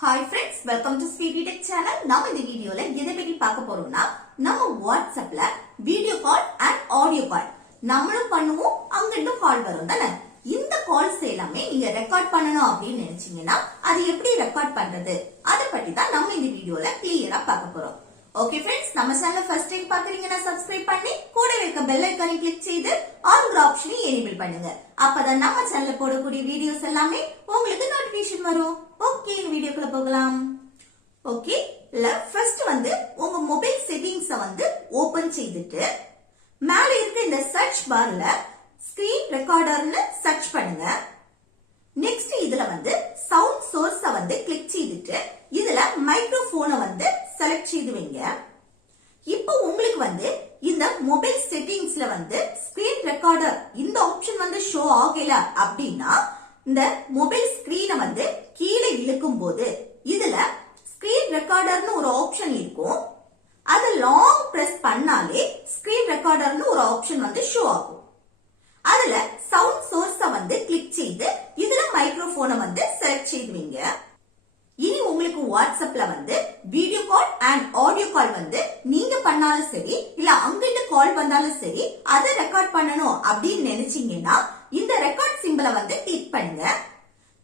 Hi friends, welcome to Sweetie Tech channel. நம்ம இந்த வீடியோல எதை பத்தி பார்க்க போறோம்னா நம்ம வாட்ஸ்அப்ல video call and audio call நம்மளும் பண்ணுவோம், அங்கிட்டு கால் வரும் தானே. இந்த கால்ஸ் எல்லாமே நீங்க ரெக்கார்ட் பண்ணணும் அப்படின்னு நினைச்சீங்கன்னா அது எப்படி ரெக்கார்ட் பண்றது அதை பத்தி தான் நம்ம இந்த வீடியோல கிளியரா பார்க்க போறோம். ஓகே ஃப்ரெண்ட்ஸ், நம்ம சேனல் ஃபர்ஸ்ட் டைம் பாக்குறீங்கன்னா சப்ஸ்கிரைப் பண்ணி கூட இருக்க பெல் ஐகானை கிளிக் செய்து ஆல்ங்கிற ஆப்ஷனை எனேபிள் பண்ணுங்க. அப்பதான் நம்ம சேனல்ல போடக்கூடிய வீடியோஸ் எல்லாமே உங்களுக்கு நோட்டிபிகேஷன் வரும். ஓகே, வீடியோக்குள்ள போகலாம். ஓகே, ஃபர்ஸ்ட் உங்க மொபைல் செட்டிங்ஸ் ஓபன் செய்துட்டு மேல இருக்க இந்த சர்ச் பார்ல ஸ்கிரீன் ரெக்கார்டர்னு சர்ச் பண்ணுங்க. நெக்ஸ்ட் இதுல சவுண்ட் சோர்ஸ் கிளிக் செய்துட்டு இதுல மைக்ரோஃபோனை செலக்ட் செய்து வைங்க. இப்போ உங்களுக்கு இந்த மொபைல் செட்டிங்ஸ்ல ஸ்கிரீன் ரெக்கார்டர் இந்த ஆப்ஷன் ஷோ ஆகல அப்படின்னா இந்த மொபைல் ஸ்கிரீனை கீழே இழுக்கும் போது இதுல ஸ்கிரீன் ரெக்கார்டர்னு ஒரு ஆப்ஷன் இருக்கும். அது லாங் பிரஸ் பண்ணாலே ஸ்கிரீன் ரெக்கார்டர்னு ஒரு ஆப்ஷன் ஷோ ஆகும். அதுல சவுண்ட் சோர்ஸ கிளிக் செய்து இதுல மைக்ரோஃபோனை செலக்ட் செய்துவீங்க. இனி உங்களுக்கு வாட்ஸ்அப்ல video call and audio call நீங்க பண்ணாலும் சரி இல்ல அங்கிட்டு கால் வந்தாலும் சரி அதை ரெக்கார்ட் பண்ணணும் அப்படின்னு நினைச்சீங்கன்னா இந்த ரெக்கார்ட் சிம்பிளை கிளிக் பண்ணுங்க.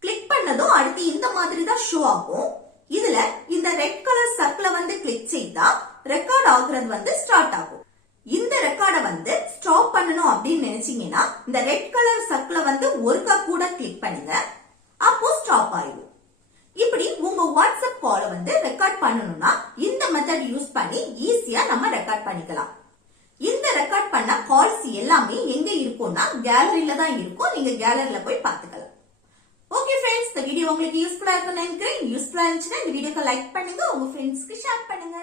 கிளிக் பண்ணதும் அடுத்து இந்த மாதிரி தான் ஷோ ஆகும். இதுல இந்த ரெட் கலர் சர்க்கிளை கிளிக் செய்தா ரெக்கார்ட் ஆகுறது ஸ்டார்ட் ஆகும். இந்த ரெக்கார்டை ஸ்டாப் பண்ணணும் அப்படின்னு நினைச்சீங்கன்னா இந்த ரெட் கலர் சர்க்கிளை ஒருக்கா கூட கிளிக் பண்ணுங்க. அப்போ ஸ்டாப் ஆயிடும். இப்படி உங்க வாட்ஸ்அப் காலை ரெக்கார்ட் பண்ணணும்னா இந்த மெத்தட் யூஸ் பண்ணி ஈஸியா நம்ம ரெக்கார்ட் பண்ணிக்கலாம். இந்த ரெக்கார்ட் பண்ண கால்ஸ் எல்லாமே எங்க இருக்கும்னா கேலரியில தான் இருக்கும். நீங்க கேலரியில போய் பாத்துக்கலாம். ஓகே ஃப்ரெண்ட்ஸ், இந்த வீடியோ உங்களுக்கு யூஸ்ஃபுல்லா இருக்கும்னு நினைக்கிறேன். யூஸ்ஃபுல்லா இருந்துச்சுன்னா இந்த வீடியோக்கு லைக் பண்ணுங்க, உங்க ஃப்ரெண்ட்ஸ்க்கு ஷேர் பண்ணுங்க.